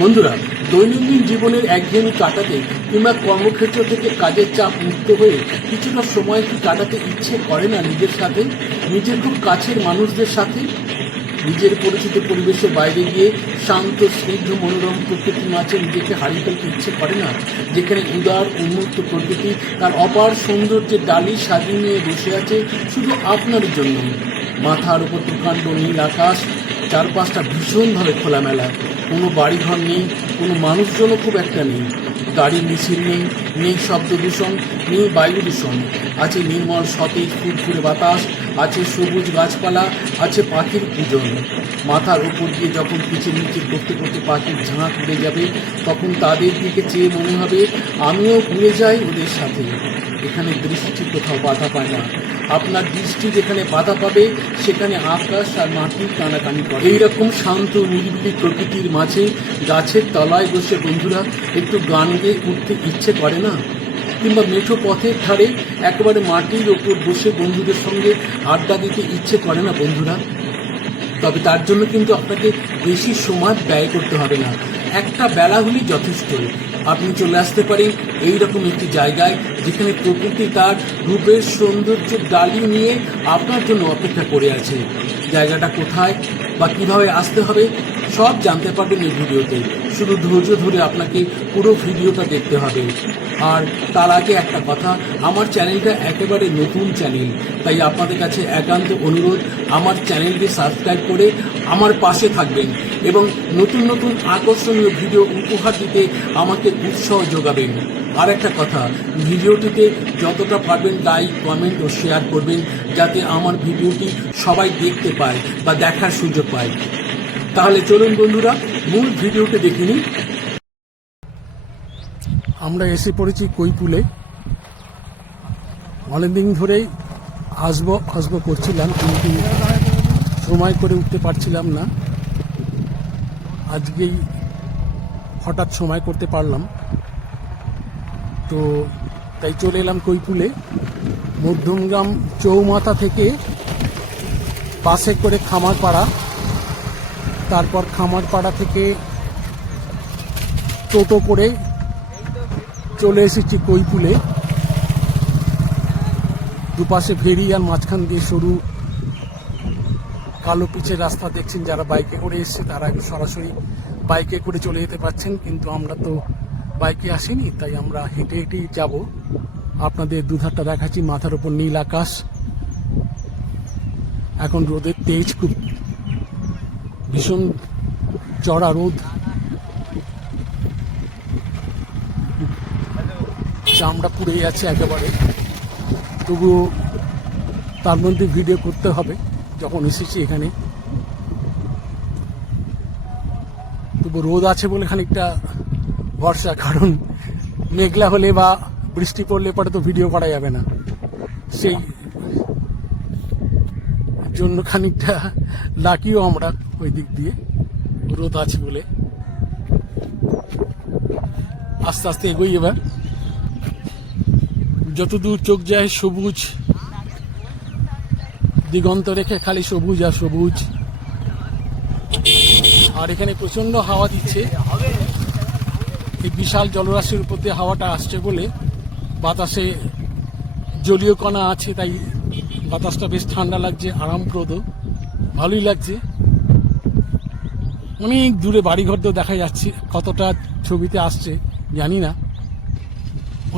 বন্ধুরা, দৈনন্দিন জীবনের একঘেয়েমি কাটাতে কিংবা কর্মক্ষেত্র থেকে কাজের চাপ মুক্ত হয়ে কিছুটা সময় কি কাটাতে ইচ্ছে করে না নিজের সাথে? নিজের খুব কাছের মানুষদের সাথে? নিজের পরিচিত পরিবেশের বাইরে গিয়ে শান্ত, স্নিগ্ধ, মনোরম প্রকৃতির মাঝে নিজেকে হারিয়ে ফেলতে ইচ্ছে করে না? যেখানে উদার উন্মুক্ত প্রকৃতি তার অপার সৌন্দর্যের ডালি সাজিয়ে নিয়ে বসে আছে শুধু আপনার জন্য। মাথার উপর প্রকাণ্ড নীল আকাশ, চারপাশটা ভীষণভাবে খোলামেলা। কোনো বাড়িঘর নেই, কোনো মানুষজনও খুব একটা নেই। গাড়ির মিছিল নেই নেই শব্দ দূষণ নেই বায়ু দূষণ আছে নির্মল, সতেজ, ফুরফুরে বাতাস আছে সবুজ গাছপালা, আছে পাখির পূজন। মাথার উপর দিয়ে যখন কিচির মিচির করতে করতে পাখির ঝাঁক উড়ে যাবে, তখন তাদের দিকে চেয়ে মনে হবে, আমিও উড়ে যাই ওদের সাথে। এখানে দৃষ্টি কোথাও বাধা পায় না। আপনার দৃষ্টি যেখানে বাধা পাবে, সেখানে আকাশ আর মাটির টানাটানি করে। এইরকম শান্ত, নিরিবিলি প্রকৃতির মাঝে গাছের তলায় বসে বন্ধুরা, একটু গান গেয়ে উঠতে ইচ্ছে করে না? কিংবা মেঠো পথের ধারে একেবারে মাটির ওপর বসে বন্ধুদের সঙ্গে আড্ডা দিতে ইচ্ছে করে না বন্ধুরা। তবে তার জন্য কিন্তু আপনাকে বেশি সময় ব্যয় করতে হবে না। একটা বেলা হলেই যথেষ্ট। আপনি চলে আসতে পারেন এই রকম একটি জায়গায় যেখানে প্রকৃতি তার রূপের সৌন্দর্যের ডালি নিয়ে আপনার জন্য অপেক্ষা করে আছে। জায়গাটা কোথায় বা কীভাবে আসতে হবে সব জানতে পারবেন এই ভিডিওতে। শুধু ধৈর্য ধরে আপনাকে পুরো ভিডিওটা দেখতে হবে। আর তার আগে একটা কথা, আমার চ্যানেলটা একেবারে নতুন চ্যানেল, তাই আপনাদের কাছে একান্ত অনুরোধ, আমার চ্যানেলটি সাবস্ক্রাইব করে আমার পাশে থাকবেন এবং নতুন নতুন আকর্ষণীয় ভিডিও উপহার দিতে আমাকে উৎসাহ যোগাবেন। আর একটা কথা, ভিডিওটিতে যতটা পারবেন লাইক কমেন্ট ও শেয়ার করবেন, যাতে আমার ভিডিওটি সবাই দেখতে পায় বা দেখার সুযোগ পায়। তাহলে চলুন বন্ধুরা, মূল ভিডিওটি দেখে নিই। আমরা এসে পড়েছি কৈপুলে অনেকদিন ধরেই আসব আসব করছিলাম, কিন্তু সময় করে উঠতে পারছিলাম না। আজকেই হঠাৎ সময় করতে পারলাম। তো তাই চলে এলাম কৈপুলে মধ্যমগ্রাম চৌমাথা থেকে বাসে করে খামারপাড়া। তারপর খামারপাড়া থেকে টোটো করে চলে এসেছি কৈপুলে। দুপাশে ভেরি আর মাঝখান দিয়ে সরু কালো পিচের রাস্তা দেখছেন যারা বাইকে করে এসছে, তারা সরাসরি বাইকে করে চলে যেতে পারছেন, কিন্তু আমরা তো বাইকে আসিনি, তাই আমরা হেঁটে হেঁটেই যাব। আপনাদের দুধারটা দেখাচ্ছি, মাথার উপর নীল আকাশ। এখন রোদের তেজ খুব ভীষণ চড়া রোদ চামড়া পুড়ে যাচ্ছে একেবারে। তবুও তার মধ্যে ভিডিও করতে হবে, যখন এসেছি এখানে। তবু রোদ আছে বলে খানিকটা ভরসা, কারণ মেঘলা হলে বা বৃষ্টি পড়লে পরে তো ভিডিও করা যাবে না। সেই জন্য খানিকটা লাকিও আমরা। ওই দিক দিয়ে রোদ আছে বলে। আস্তে আস্তে এগোই এবার। যতদূর চোখ যায় সবুজ, দিগন্ত রেখে খালি সবুজ আর সবুজ। আর এখানে প্রচণ্ড হাওয়া দিচ্ছে। এই বিশাল জলরাশির উপর দিয়ে হাওয়াটা আসছে বলে বাতাসে জলীয় কণা আছে, তাই বাতাসটা বেশ ঠান্ডা লাগছে, আরামপ্রদ। ভালোই লাগছে। অনেক দূরে বাড়িঘর তো দেখা যাচ্ছে, কতটা ছবিতে আসছে জানি না।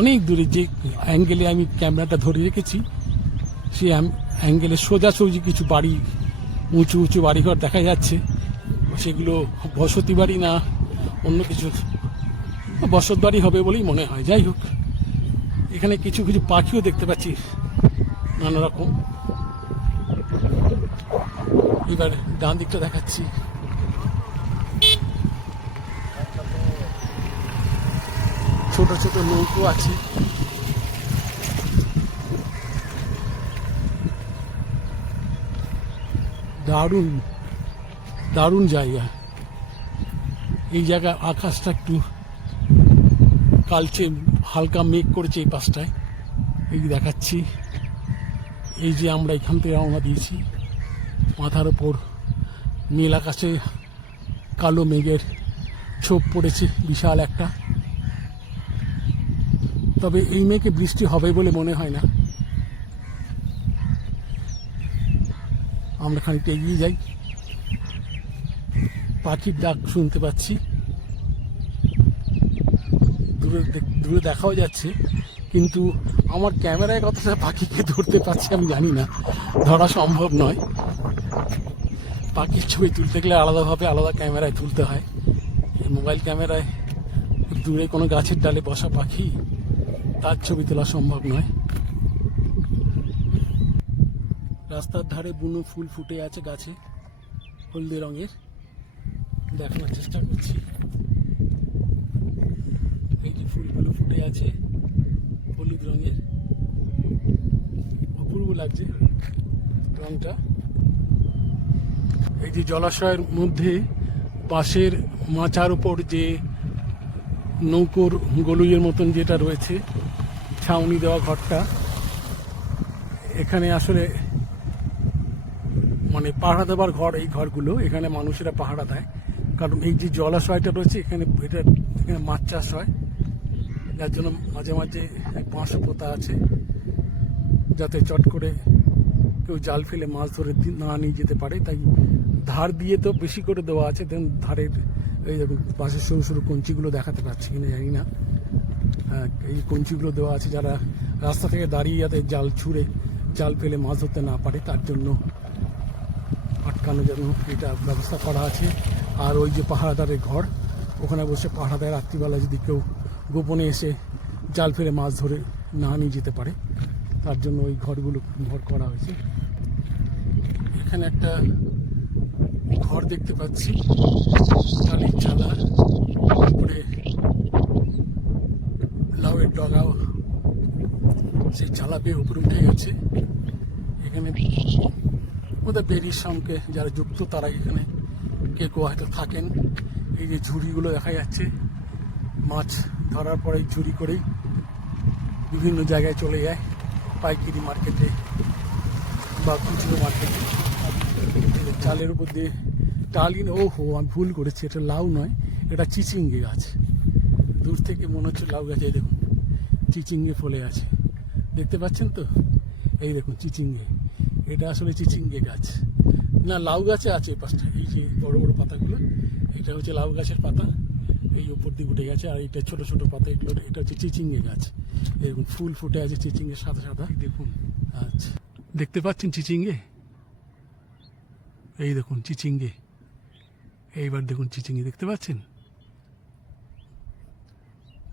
অনেক দূরে যে অ্যাঙ্গেলে আমি ক্যামেরাটা ধরে রেখেছি সেই অ্যাঙ্গেলে সোজাসুজি কিছু বাড়ি, উঁচু উঁচু বাড়িঘর দেখা যাচ্ছে। সেগুলো বসতি বাড়ি না, অন্য কিছু বসত বাড়ি হবে বলেই মনে হয়। যাই হোক, এখানে কিছু কিছু পাখিও দেখতে পাচ্ছি, নানা রকম। এবার ডান দিকটা দেখাচ্ছি। ছোট ছোট নৌকো আছে। দারুণ দারুণ জায়গা। এই জায়গা আকাশটা একটু কালচে, হালকা মেঘ করেছে এই পাশটায়। এই দেখাচ্ছি, এই যে আমরা এখান থেকে রওনা দিয়েছি। মাথার ওপর নীল আকাশে কালো মেঘের ছোপ পড়েছে, বিশাল একটা। তবে এই মেঘে বৃষ্টি হবে বলে মনে হয় না। আমরা খানিকটা এগিয়ে যাই। পাখির ডাক শুনতে পাচ্ছি। দূরে দূরে দেখাও যাচ্ছে, কিন্তু আমার ক্যামেরায় কতটা পাখিকে ধরতে পারছি আমি জানি না। ধরা সম্ভব নয়। পাখির ছবি তুলতে গেলে আলাদাভাবে আলাদা ক্যামেরায় তুলতে হয়। মোবাইল ক্যামেরায় দূরে কোনো গাছের ডালে বসা পাখি তার ছবি তোলা সম্ভব নয়। রাস্তার ধারে বুনো ফুল ফুটে আছে গাছে। হলদে রঙের। দেখানোর চেষ্টা করছি। এই যে ফুলগুলো ফুটে আছে, হলুদ রঙের। অপূর্ব লাগছে রংটা। এই যে জলাশয়ের মধ্যে পাশের মাচার উপর যে নৌকোর গলুইয়ের মতন যেটা রয়েছে ছাউনি দেওয়া ঘরটা। এখানে আসলে মানে পাহারা দেওয়ার ঘর এই ঘরগুলো, এখানে মানুষেরা পাহারা দেয়। কারণ এই যে জলাশয়টা রয়েছে, এখানে এটা এখানে মাছ চাষ হয়। যার জন্য মাঝে মাঝে এক বাঁশও পোতা আছে, যাতে চট করে কেউ জাল ফেলে মাছ ধরে না নিয়ে যেতে পারে। তাই ধার দিয়ে তো বেশি করে দেওয়া আছে, দেন ধারের এই পাশের সরু সরু কঞ্চিগুলো দেখাতে পাচ্ছি কিনা জানি না। এই কঞ্চিগুলো দেওয়া আছে যারা রাস্তা থেকে দাঁড়িয়ে যাতে জাল ছুঁড়ে, জাল ফেলে মাছ ধরতে না পারে, তার জন্য আটকানোর জন্য এটা ব্যবস্থা করা আছে। আর ওই যে পাহারাদারের ঘর, ওখানে বসে পাহারাদার রাত্রিবেলা যদি কেউ গোপনে এসে জাল ফেলে মাছ ধরে না নিয়ে যেতে পারে, তার জন্য ওই ঘরগুলো ঘর করা হয়েছে। এখানে একটা ঘর দেখতে পাচ্ছি টালির চালা উপরে ডগাও সেই চালা পেয়ে উপরে উঠে গেছে। এখানে ওদের বেরির সঙ্গে যারা যুক্ত, তারা এখানে কে কেউ হয়তো থাকেন। এই যে ঝুড়িগুলো দেখা যাচ্ছে, মাছ ধরার পরে ঝুড়ি করেই বিভিন্ন জায়গায় চলে যায়। পাইকারি মার্কেটে বা খুচরো মার্কেটে। চালের উপর দিয়ে টালিন ও হো আমি ভুল করেছি, এটা লাউ নয়, এটা চিচিঙ্গে গাছ। দূর থেকে মনে হচ্ছে লাউ গাছ চিচিঙ্গে ফলে আছে। দেখতে পাচ্ছেন তো? এই দেখুন চিচিঙ্গে। এটা আসলে চিচিঙ্গে গাছ। না লাউ গাছে আছে এই পাশটা। এই যে বড় বড় পাতাগুলো এটা হচ্ছে লাউ গাছের পাতা। এই উপর দিকে উঠে গেছে। আর এটা ছোট ছোট পাতা এগুলো এটা হচ্ছে চিচিঙ্গে গাছ। দেখুন ফুল ফুটে আছে চিচিঙ্গের সাদা সাদা। দেখুন। আচ্ছা। দেখতে পাচ্ছেন চিচিঙ্গে? এই দেখুন চিচিঙ্গে। এইবার দেখুন চিচিঙ্গে দেখতে পাচ্ছেন?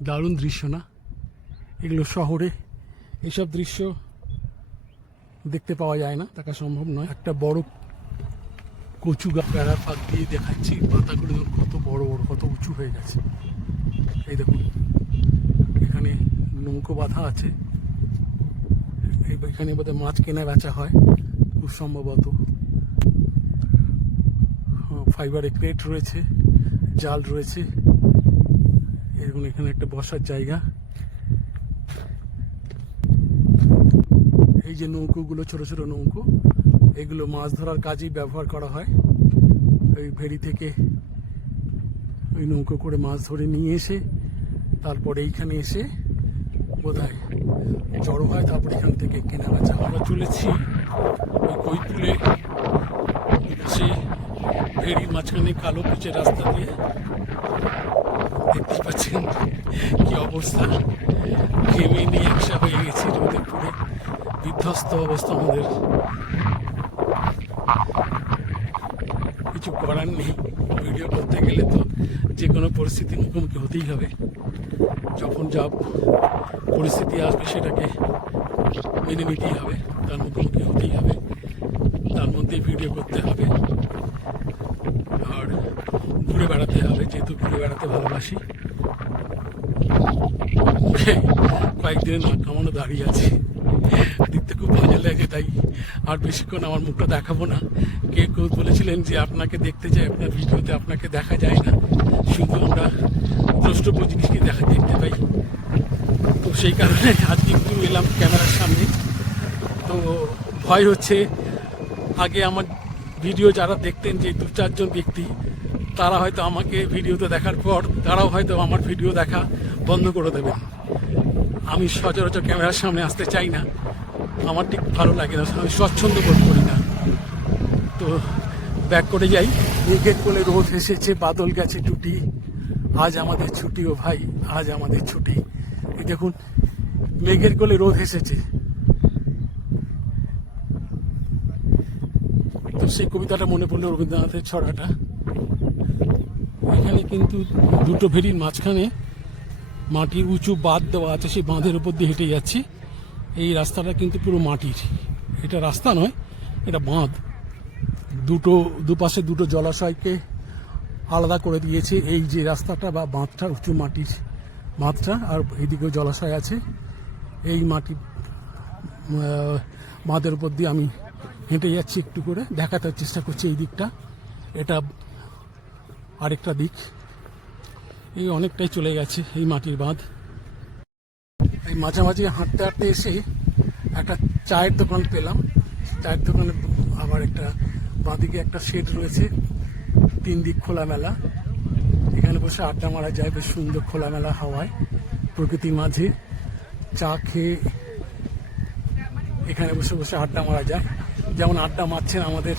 দারুণ দৃশ্য না? এগুলো শহরে এসব দৃশ্য দেখতে পাওয়া যায় না দেখা সম্ভব নয়। একটা বড় কচু গাছ বেড়ার ফাঁক দিয়ে দেখাচ্ছি, পাতাগুলো কত বড় বড়, কত উঁচু হয়ে গেছে। এই দেখুন, এখানে নৌকো বাঁধা আছে। এখানে বোধহয় মাছ কেনা বেচা হয়, খুব সম্ভবত। ফাইবারের ক্রেট রয়েছে, জাল রয়েছে। এরকম এখানে একটা বসার জায়গা। এই যে নৌকোগুলো, ছোট ছোট নৌকো, এগুলো মাছ ধরার কাজেই ব্যবহার করা হয়। ওই ভেড়ি থেকে ওই নৌকো করে মাছ ধরে নিয়ে এসে, তারপরে এইখানে এসে বোধহয় জড়ো হয়, তারপর এখান থেকে কেনা বেচা হয়। আমরা চলেছি ওই কৈপুলে সে ভেড়ির মাঝখানে কালো পিচের রাস্তা দিয়ে দেখতে পাচ্ছেন কি অবস্থা। ঘেমে নিয়ে একসা হয়ে গেছি। বিধ্বস্ত অবস্থা আমাদের। কিছু করার নেই। ভিডিও করতে গেলে তো যে কোনো পরিস্থিতির মুখোমুখি হতেই হবে। যখন যা পরিস্থিতি আসবে সেটাকে মেনে নিতেই হবে। তার মুখোমুখি হতেই হবে তার মধ্যে ভিডিও করতে হবে আর ঘুরে বেড়াতে হবে যেহেতু ঘুরে বেড়াতে ভালোবাসি কয়েকদিনের নাক কামানো দাঁড়িয়ে আছে দেখতে খুব ভালো লাগে তাই আর বেশিক্ষণ আমার মুখটা দেখাবো না। কে কেউ বলেছিলেন যে আপনাকে দেখতে চাই আপনার ভিডিওতে আপনাকে দেখা যায় না। শুধু আমরা দ্রষ্টব্য জিনিসকে দেখা দেখতে পাই। তো সেই কারণে আজকে একটু এলাম ক্যামেরার সামনে। তো ভয় হচ্ছে, আগে আমার ভিডিও যারা দেখতেন, যে দু চারজন ব্যক্তি, তারা হয়তো আমাকে ভিডিওতে দেখার পর, তারাও হয়তো আমার ভিডিও দেখা বন্ধ করে দেবেন। আমি সচরাচর ক্যামেরার সামনে আসতে চাই না। আমার ঠিক ভালো লাগে না, আমি স্বচ্ছন্দ বোধ করি না। তো ব্যাক করে যাই। মেঘের কোলে রোদ এসেছে, বাদল গেছে টুটি। আজ আমাদের ছুটি ও ভাই, আজ আমাদের ছুটি। এই দেখুন, মেঘের কোলে রোদ এসেছে। তো সেই কবিতাটা মনে পড়ল রবীন্দ্রনাথের ছড়াটা। এখানে কিন্তু দুটো ভেরির মাঝখানে মাটির উঁচু বাঁধ দেওয়া আছে, সেই বাঁধের উপর দিয়ে হেঁটে যাচ্ছি। এই রাস্তাটা কিন্তু পুরো মাটির। এটা রাস্তা নয়, এটা বাঁধ। দুটো, দুপাশে দুটো জলাশয়কে আলাদা করে দিয়েছে। এই যে রাস্তাটা বা বাঁধটা, উঁচু মাটির বাঁধটা, আর এদিকেও জলাশয় আছে। এই মাটি বাঁধের উপর দিয়ে আমি হেঁটে যাচ্ছি একটু করে। দেখাতে চেষ্টা করছি এই দিকটা। এটা আরেকটা দিক। এই অনেকটাই চলে গেছে এই মাটির বাঁধ। এই মাঝামাঝি হাঁটতে হাঁটতে এসে একটা চায়ের দোকান পেলাম। চায়ের দোকানে আবার একটা বাঁদিকে একটা শেড রয়েছে, তিন দিক খোলামেলা। এখানে বসে আড্ডা মারা যায়, বেশ সুন্দর খোলামেলা হাওয়ায়, প্রকৃতির মাঝে। চা খেয়ে এখানে বসে বসে আড্ডা মারা যায়। যেমন আড্ডা মারছেন আমাদের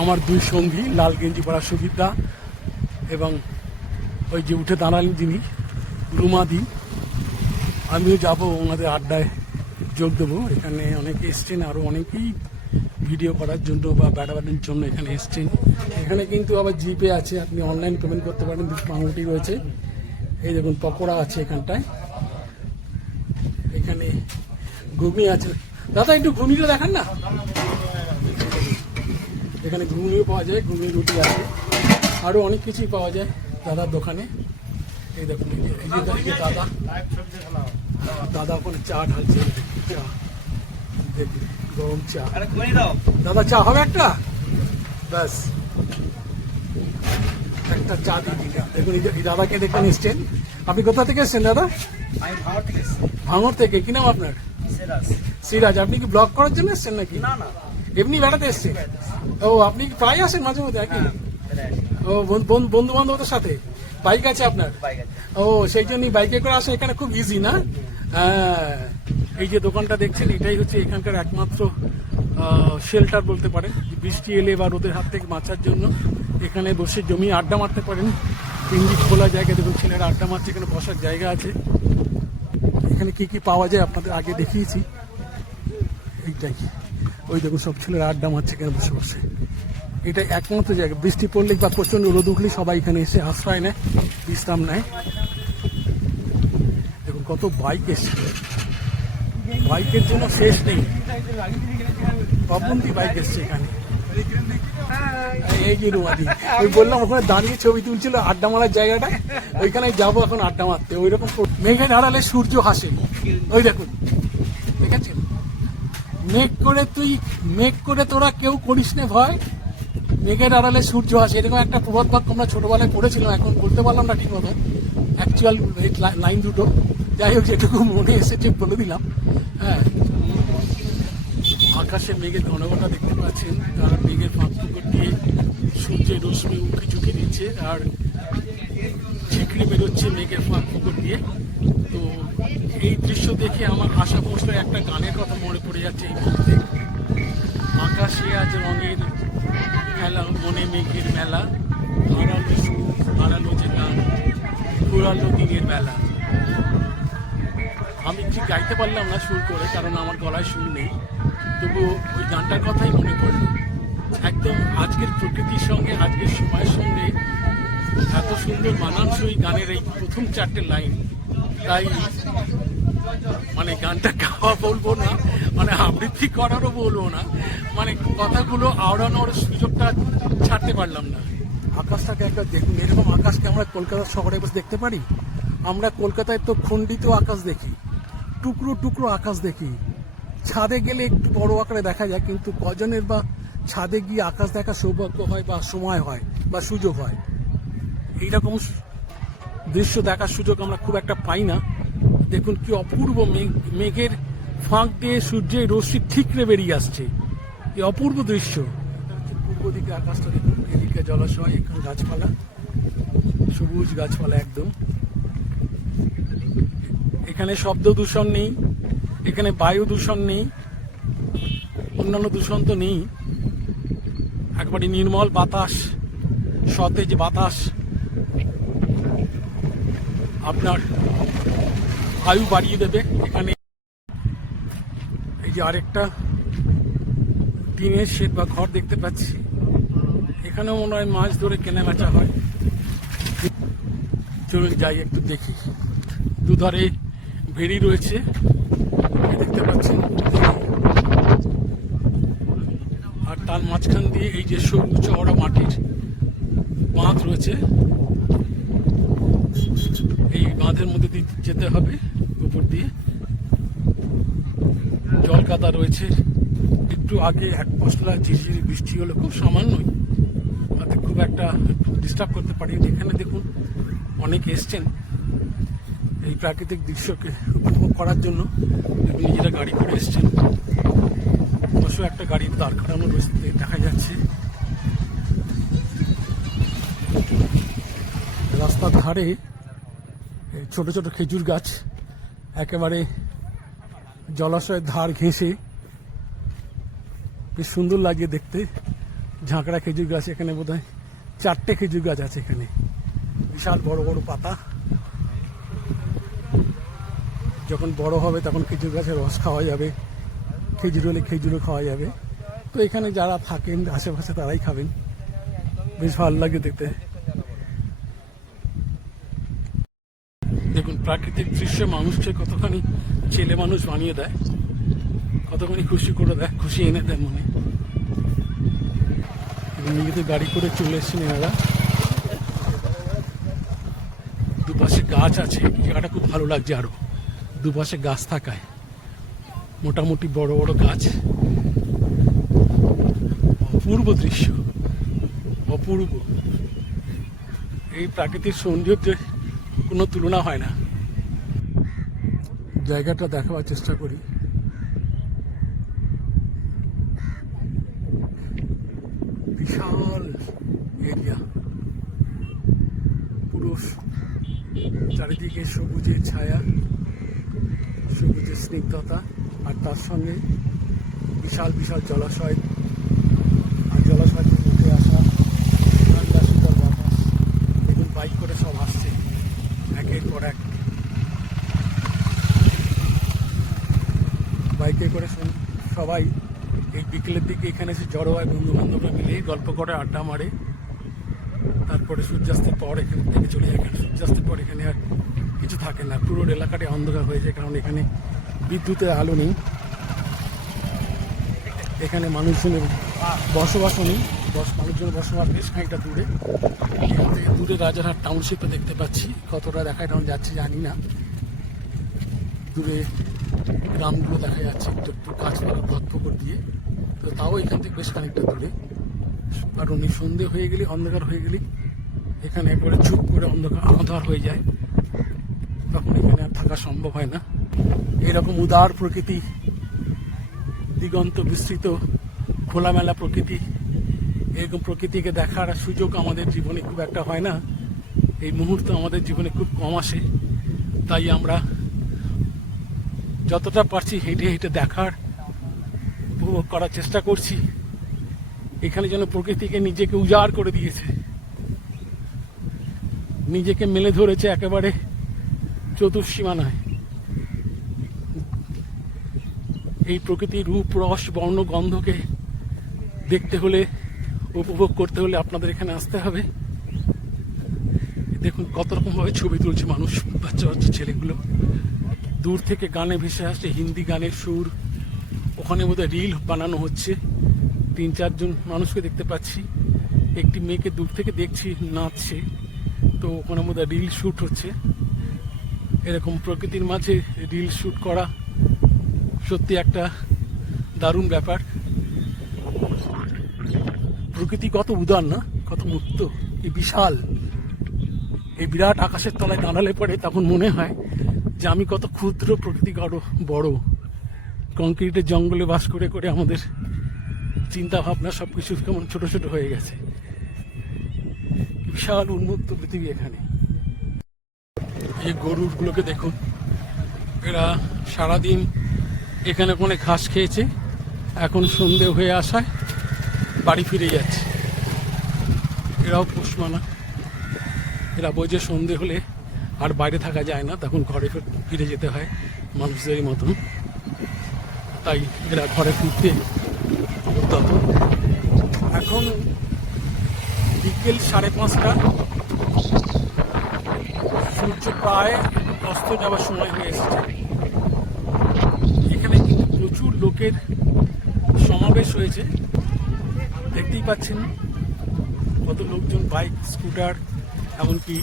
আমার দুই সঙ্গী, লাল গেঞ্জি পরা সুবিধা এবং ওই যে উঠে দাঁড়ালেন যিনি, রুমাদি। আমিও যাব ওনাদের আড্ডায় যোগ দেবো। এখানে অনেকে এসছেন আরও অনেকেই ভিডিও করার জন্য বা বেড়াবেড়ির জন্য এখানে এসছেন। এখানে কিন্তু আবার জিপে আছে, আপনি অনলাইন পেমেন্ট করতে পারেন পাউরুটি রয়েছে। এই দেখুন, পকোড়া আছে এখানটায়। এখানে ঘুগনি আছে। দাদা, একটু ঘুগনিটা দেখান না। এখানে ঘুগনিও পাওয়া যায় ঘুগনি রুটি আছে। আরও অনেক কিছুই পাওয়া যায় দাদার দোকানে। এই দেখুন এই যে- দাদা। দাদা ওখানে চা ঢালছে চা। দেখুন গরম চা। দাদা চা হবে একটা? ব্যাস। একটা চা দিয়ে দেখুন এই দাদাকে দেখতে এসছেন। আপনি কোথা থেকে এসছেন দাদা? ভাঙর থেকে কি নাম আপনার? সিরাজ। সিরাজ আপনি কি ব্লগ করার জন্য এসছেন নাকি? এমনি বেড়াতে এসছেন? ও আপনি কি প্রায় আসেন মাঝে মধ্যে একই ও বন্ধু বান্ধবদের সাথে? বাইক আছে আপনার? বাইক ও সেই জন্যই বাইকে করে আসা এখানে খুব ইজি না? হ্যাঁ। এই যে দোকানটা দেখছেন এটাই হচ্ছে এখানকার একমাত্র শেল্টার বলতে পারেন। বৃষ্টি এলে বা রোদের হাত থেকে বাঁচার জন্য এখানে বসে জমি আড্ডা মারতে পারেন। তিন দিক খোলা জায়গা দেখুন ছেলেরা আড্ডা মারছে এখানে বসার জায়গা আছে। এখানে কি কি পাওয়া যায় আপনাদের আগে দেখিয়েছি। এইটাই ওই দেখুন সব ছেলেরা আড্ডা মারছে এখানে বসে বসে। এটা একমাত্র জায়গা। বৃষ্টি পড়লে বা প্রচণ্ড রোদ উঠলে সবাই এখানে এসে আশ্রয় নেয়, বিশ্রাম নেয়। দেখুন, কত বাইক এসছে। বাইকের জন্য শেষ নেই। অবন্তি বাইক এসছে এখানে? এই যে রুমাদি ওই বললাম ওখানে দাঁড়িয়ে ছবি তুলছিল আড্ডা মারার জায়গাটা ওইখানে যাব এখন আড্ডা মারতে ওই রকম মেঘের আড়ালে সূর্য হাসে ওই দেখুন, দেখেছেন? মেঘ করে তুই, মেঘ করে তোরা কেউ করিস নে ভয়। মেঘের আড়ালে সূর্য আসে। এরকম একটা প্রবাদ বাক্য আমরা ছোটবেলায় পড়েছিলাম, এখন বলতে পারলাম না ঠিক মতো অ্যাকচুয়াল লাইন দুটো। যাই হোক, যেটুকু মনে এসেছে বলে দিলাম। হ্যাঁ। আকাশে মেঘের ঘনঘটা দেখতে পাচ্ছেন। তার মেঘের ফাঁক ফুকর দিয়ে সূর্যের রশ্মি উঁকি ঝুঁকি দিচ্ছে আর ঝিকড়ি বেরোচ্ছে মেঘের ফাঁক ফুকর দিয়ে। তো এই দৃশ্য দেখে আমার আশা পৌঁছলো একটা গানের কথা মনে পড়ে যাচ্ছে এই মুহূর্তে। আকাশে আজ রঙের খেলা মনে মেঘের মেলা হারালো সুর হারালো যে গান, ঘুরালো দিনের বেলা। আমি ঠিক গাইতে পারলাম না সুর করে, কারণ আমার গলায় সুর নেই। তবু ওই গানটার কথাই মনে পড়ল। একদম আজকের প্রকৃতির সঙ্গে, আজকের সময়ের সঙ্গে এত সুন্দর, মানানসই গানের এই প্রথম চারটে লাইন। তাই মানে গানটা গাওয়া বলব না। মানে আবৃত্তি করারও বলব না। মানে কথাগুলো আওড়ানোর সুযোগটা ছাড়তে পারলাম না। আকাশটাকে একটা দেখুন এরকম আকাশকে আমরা কলকাতা শহরে বসে দেখতে পারি? আমরা কলকাতায় তো খণ্ডিত আকাশ দেখি টুকরো টুকরো আকাশ দেখি। ছাদে গেলে একটু বড় আকারে দেখা যায় কিন্তু কজনের বা ছাদে গিয়ে আকাশ দেখা সৌভাগ্য হয় বা সময় হয় বা সুযোগ হয়? এইরকম দৃশ্য দেখার সুযোগ আমরা খুব একটা পাই না। দেখুন কি অপূর্ব মেঘ মেঘের ফাঁক দিয়ে সূর্যের রশ্মি ঠিকরে বেরিয়ে আসছে। এই অপূর্ব দৃশ্য। পূর্ব দিকে আকাশটা দেখুন, এদিকে জলাশয়, এখানে গাছপালা। সবুজ গাছপালা একদম। এখানে শব্দ দূষণ নেই, এখানে বায়ু দূষণ নেই, অন্যান্য দূষণ তো নেই। একবারে নির্মল বাতাস, সতেজ বাতাস। আপনার আয়ু বাড়িয়ে দেবে। এখানে এই যে আরেকটা টিনের শেড বা ঘর দেখতে পাচ্ছি। এখানেও মনে হয় মাছ ধরে কেনা বেচা হয়। চলুন যাই একটু দেখি। দুধারে ভেড়ি রয়েছে। দেখতে পাচ্ছেন। আর তার মাঝখান দিয়ে এই যে সরু চওড়া মাটির বাঁধ রয়েছে। এই বাঁধের মধ্যে দিয়ে যেতে হবে উপর দিয়ে। জল কাদা রয়েছে। একটু আগে এক পশলা ঝিরঝিরি বৃষ্টি হলো, খুব সামান্যই। তাতে খুব একটা ডিস্টার্ব করতে পারি এখানে দেখুন, অনেকে এসছেন এই প্রাকৃতিক দৃশ্যকে উপভোগ করার জন্য। নিজেরা গাড়ি করে এসছেন। অবশ্য একটা গাড়ি দাঁড় করানো রয়েছে, দেখা যাচ্ছে। রাস্তার ধারে ছোট ছোট খেজুর গাছ, একেবারে জলাশয়ের ধার ঘেঁষে বেশ সুন্দর লাগে দেখতে। ঝাঁকড়া খেজুর গাছ এখানে বোধ হয় চারটে খেজুর গাছ আছে এখানে। বিশাল বড় বড় পাতা। যখন বড় হবে তখন খেজুর গাছের রস খাওয়া যাবে। খেজুর হলে খেজুরও খাওয়া যাবে। তো এখানে যারা থাকেন, আশেপাশে তারাই খাবেন। বেশ ভালো লাগে দেখতে দেখুন প্রাকৃতিক দৃশ্য মানুষকে কতখানি ছেলে মানুষ বানিয়ে দেয়, কতখানি খুশি করে দেয়, খুশি এনে দেয় মনে। নিজেদের গাড়ি করে চলে এসছেন এনারা। দুপাশে গাছ আছে, জায়গাটা খুব ভালো লাগছে আরও। দুপাশে গাছ থাকায়। মোটামুটি বড় বড় গাছ। অপূর্ব দৃশ্য। অপূর্ব। এই প্রাকৃতিক সৌন্দর্যের কোনো তুলনা হয় না। জায়গাটা দেখাবার চেষ্টা করি। বিশাল এরিয়া পুরো চারিদিকে সবুজের ছায়া সবুজের স্নিগ্ধতা, আর তার সঙ্গে বিশাল বিশাল জলাশয়, আর জলাশয় থেকে উঠে আসা ঠান্ডা শীতল বাতাস দেখুন বাইক করে সব আসছে। একের পর এক। বাইকে করে সব- সবাই এই বিকেলের দিকে এখানে এসে জড়ো হয় বন্ধু বান্ধবরা মিলে গল্প করে, আড্ডা মারে। তারপরে সূর্যাস্তের পর এখান থেকে চলে যায়, কারণ সূর্যাস্তের পর এখানে আর কিছু থাকে না। পুরো এলাকাটি অন্ধকার হয়ে যায়, কারণ এখানে বিদ্যুতের আলো নেই। এখানে মানুষজনের বসবাসও নেই। বস মানুষজনের বসবাস বেশ খানিকটা দূরে। এখান থেকে দূরে রাজারহাট টাউনশিপে দেখতে পাচ্ছি। কতটা দেখায় তখন যাচ্ছে জানি না। দূরে গ্রামগুলো দেখা যাচ্ছে, একটু একটু গাছপালা ধৎপকর দিয়ে। তো তাও এখান থেকে বেশ খানিকটা দূরে। কারণ এই সন্ধে হয়ে গেলে, অন্ধকার হয়ে গেলে, এখানে একবারে চুপ করে অন্ধকার আধার হয়ে যায়। তখন এখানে আর থাকা সম্ভব হয় না। এরকম উদার প্রকৃতি, দিগন্ত বিস্তৃত, খোলামেলা প্রকৃতি, এরকম প্রকৃতিকে দেখার সুযোগ আমাদের জীবনে খুব একটা হয় না। এই মুহূর্ত আমাদের জীবনে খুব কম আসে। তাই আমরা যতটা পারছি হেঁটে হেঁটে দেখার, উপভোগ করার চেষ্টা করছি। এখানে যেন প্রকৃতিকে নিজেকে উজাড় করে দিয়েছে। নিজেকে মেলে ধরেছে একেবারে চতুর্সীমানায় এই প্রকৃতির রূপ, রস, বর্ণ, গন্ধকে দেখতে হলে, উপভোগ করতে হলে আপনাদের এখানে আসতে হবে। দেখুন কত রকম ভাবে ছবি তুলছে মানুষ, বাচ্চা বাচ্চা ছেলেগুলো। দূর থেকে গানে ভেসে আসছে হিন্দি গানের সুর। ওখানে বোধহয় রিল বানানো হচ্ছে। তিন, চারজন মানুষকে দেখতে পাচ্ছি। একটি মেয়েকে দূর থেকে দেখছি, নাচছে। তো ওখানে বোধহয় রিল শ্যুট হচ্ছে। এরকম প্রকৃতির মাঝে রিল শ্যুট করা সত্যি একটা দারুণ ব্যাপার। প্রকৃতি কত উদার না? কত মুক্ত এই বিশাল। এই বিরাট আকাশের তলায় দাঁড়ালে পরে তখন মনে হয় যে আমি কত ক্ষুদ্র প্রকৃতি আরও বড়। কংক্রিটের জঙ্গলে বাস করে করে আমাদের চিন্তা ভাবনা সব কিছু কেমন ছোট ছোট হয়ে গেছে। বিশাল উন্মুক্ত পৃথিবী এখানে। এই গরুরগুলোকে দেখুন। এরা সারাদিন এখানে ওখানে ঘাস খেয়েছে, এখন সন্ধে হয়ে আসায় বাড়ি ফিরে যাচ্ছে। এরাও পোষ মানা। এরা বোঝে সন্ধে হলে আর বাইরে থাকা যায় না, তখন ঘরে ফিরে যেতে হয় মানুষদেরই মতন। তাই এরা ঘরে ফিরতে উদ্যত। এখন বিকেল সাড়ে পাঁচটা। সূর্য প্রায় অস্ত যাওয়ার সময় হয়ে এসেছে। এখানে কিন্তু প্রচুর লোকের সমাবেশ হয়েছে। দেখতেই পাচ্ছেন কত লোকজন, বাইক, স্কুটার, এমনকি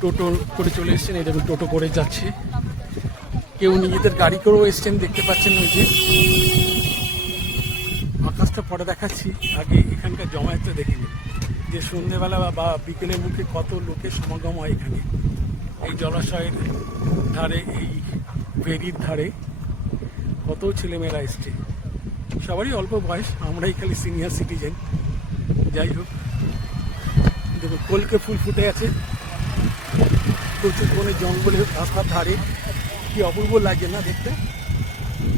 টোটো করে চলে এসছেন দেখুন টোটো করে যাচ্ছে। কেউ নিজেদের গাড়ি করেও এসছেন, দেখতে পাচ্ছেন ওই যে। আকাশটা পরে দেখাচ্ছি, আগে এখানকার জমায়েতটা দেখে নিন। যে সন্ধেবেলা বা- বিকেলের মুখে কত লোকের সমাগম হয় এখানে। এই জলাশয়ের ধারে, এই ভেরির ধারে কত ছেলেমেয়েরা এসছে। সবারই অল্প বয়স, আমরাই খালি সিনিয়র সিটিজেন যাই হোক দেখো কলকে ফুল ফুটে আছে। প্রচুর বনে জঙ্গলে রাস্তার ধারে। কি অপূর্ব লাগে না দেখতে?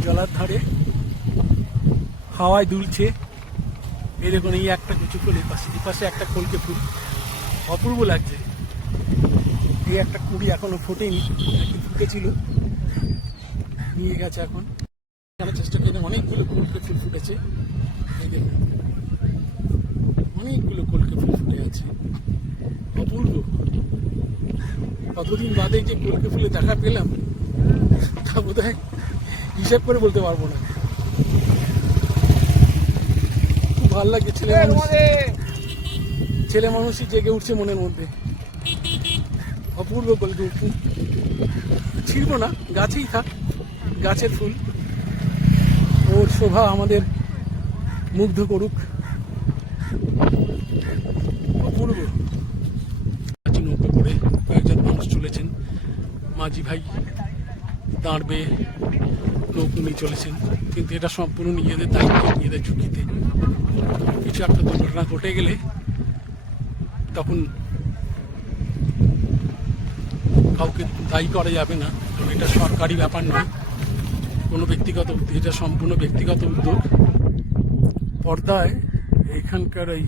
জলার ধারে হাওয়ায় দুলছে। দেখুন, এই একটা কিছু ফুল পাশে পাশে একটা কলকে ফুল। অপূর্ব লাগছে। এই একটা কুড়ি এখনও ফোটেনি কি ফুটেছিল। নিয়ে গেছে এখন। জানার চেষ্টা করে অনেকগুলো কলকে ফুল ফুটেছে। অনেকগুলো কলকে ফুল ফুটে আছে অপূর্ব কতদিন বাদে যে কলকে ফুলে দেখা পেলাম তা বোধ হয় হিসাব করে বলতে পারব না। খুব ভালো লাগে ছেলে মানুষ। ছেলে মানুষই জেগে উঠছে মনের মধ্যে। অপূর্ব কলকে ফুল ছিড়বো না গাছেই থাক গাছের ফুল। ওর শোভা আমাদের মুগ্ধ করুক অপূর্ব মাঝি নৌকো করে কয়েকজন মানুষ চলেছেন মাঝি ভাই দাঁড়বে নৌকো নিয়ে চলেছেন, কিন্তু এটা সম্পূর্ণ নিজেদের দায়িত্ব, নিজেদের ঝুঁকিতে। কিছু একটা দুর্ঘটনা ঘটে গেলে তখন কাউকে দায়ী করা যাবে না, কারণ এটা সরকারি ব্যাপার নয়। কোনো ব্যক্তিগত এটা সম্পূর্ণ ব্যক্তিগত উদ্যোগ। পর্দায় এখানকার এই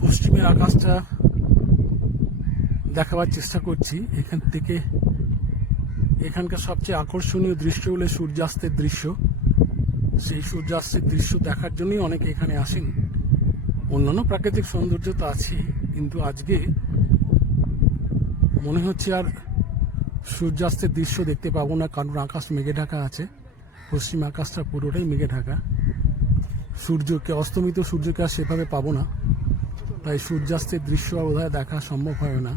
পশ্চিমের আকাশটা দেখাবার চেষ্টা করছি। এখান থেকে এখানকার সবচেয়ে আকর্ষণীয় দৃশ্য হলো সূর্যাস্তের দৃশ্য। সেই সূর্যাস্তের দৃশ্য দেখার জন্যই অনেকে এখানে আসেন। অন্যান্য প্রাকৃতিক সৌন্দর্য তো আছেই, কিন্তু আজকে মনে হচ্ছে আর সূর্যাস্তের দৃশ্য দেখতে পাবো না, কারণ আকাশ মেঘে ঢাকা আছে। পশ্চিম আকাশটা পুরোটাই মেঘে ঢাকা। সূর্যকে, অস্তমিত সূর্যকে আর সেভাবে পাবো না। তাই সূর্যাস্তের দৃশ্য আর বোধহয় দেখা সম্ভব হয় না।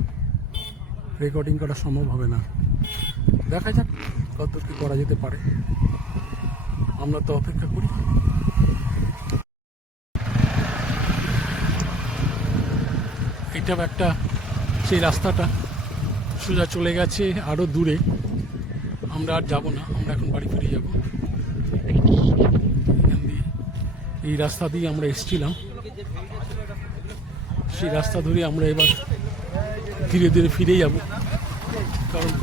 রেকর্ডিং করা সম্ভব হবে না। দেখা যাক কত কি করা যেতে পারে। আমরা তো অপেক্ষা করি। এটাও একটা, সেই রাস্তাটা সোজা চলে গেছে আরও দূরে। আমরা আর যাব না, আমরা এখন বাড়ি ফিরে যাব। এই রাস্তা দিয়ে আমরা এসেছিলাম। সেই রাস্তা ধরে আমরা এবার ধীরে ধীরে ফিরে যাব।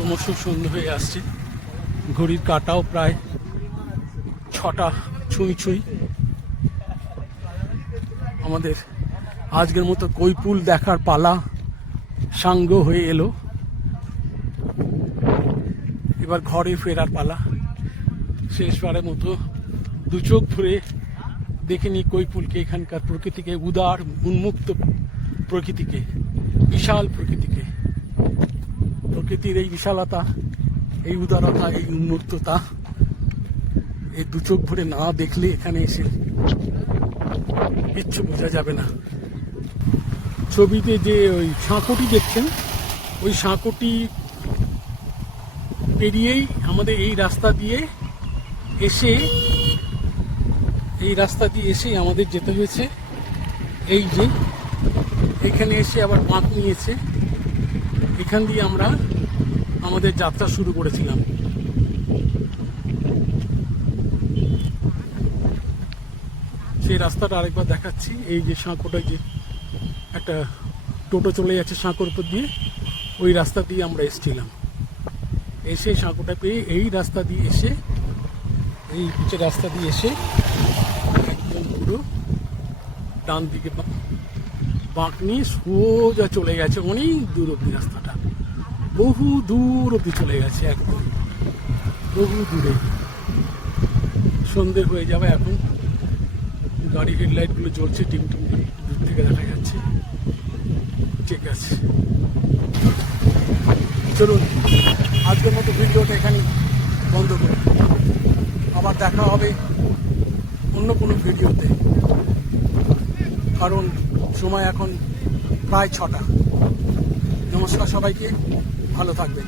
ক্রমশ সন্ধ্যে হয়ে আসছে। ঘড়ির কাটাও প্রায় ছটা ছুঁই ছুঁই। আমাদের আজকের মতো কৈপুল দেখার পালা সাঙ্গ হয়ে এলো। এবার ঘরে ফেরার পালা। শেষবারের মতো দু চোখ ভরে দেখে নি কৈপুলকে এখানকার প্রকৃতিকে, উদার, উন্মুক্ত প্রকৃতিকে, বিশাল প্রকৃতিকে। প্রকৃতির এই বিশালতা, এই উদারতা, এই উন্মুক্ততা এই দু চোখ ভরে না দেখলে এখানে এসে কিচ্ছু বোঝা যাবে না। ছবিতে যে ওই সাঁকোটি দেখছেন, ওই সাঁকোটি পেরিয়েই আমাদের এই রাস্তা দিয়ে এসে, এই রাস্তা দিয়ে এসেই আমাদের যেতে হয়েছে। এই যে, এখানে এসে আবার বাঁক নিয়েছে। এখান দিয়ে আমরা আমাদের যাত্রা শুরু করেছিলাম। সেই রাস্তাটা আরেকবার দেখাচ্ছি। এই যে সাঁকোটা যে একটা টোটো চলে যাচ্ছে সাঁকোর উপর দিয়ে, ওই রাস্তা দিয়ে আমরা এসেছিলাম। এসে সাঁকোটা পেয়ে এই রাস্তা দিয়ে এসে, এই পিচের রাস্তা দিয়ে এসে একদম পুরো ডান দিকে বাঁক নিয়ে সোজা চলে গেছে, অনেক দূর অব্দি রাস্তাটা বহু দূর অব্দি চলে গেছে একদম বহু দূরে। সন্ধে হয়ে যাবে এখন। গাড়ি হেডলাইটগুলো জ্বলছে, টিম টিম দূর থেকে দেখা যাচ্ছে। ঠিক আছে। চলুন, আজকের মতো ভিডিওটা এখানে বন্ধ করি। আবার দেখা হবে অন্য কোনো ভিডিওতে। কারণ সময় এখন প্রায় ছটা। নমস্কার সবাইকে। ভালো থাকবেন।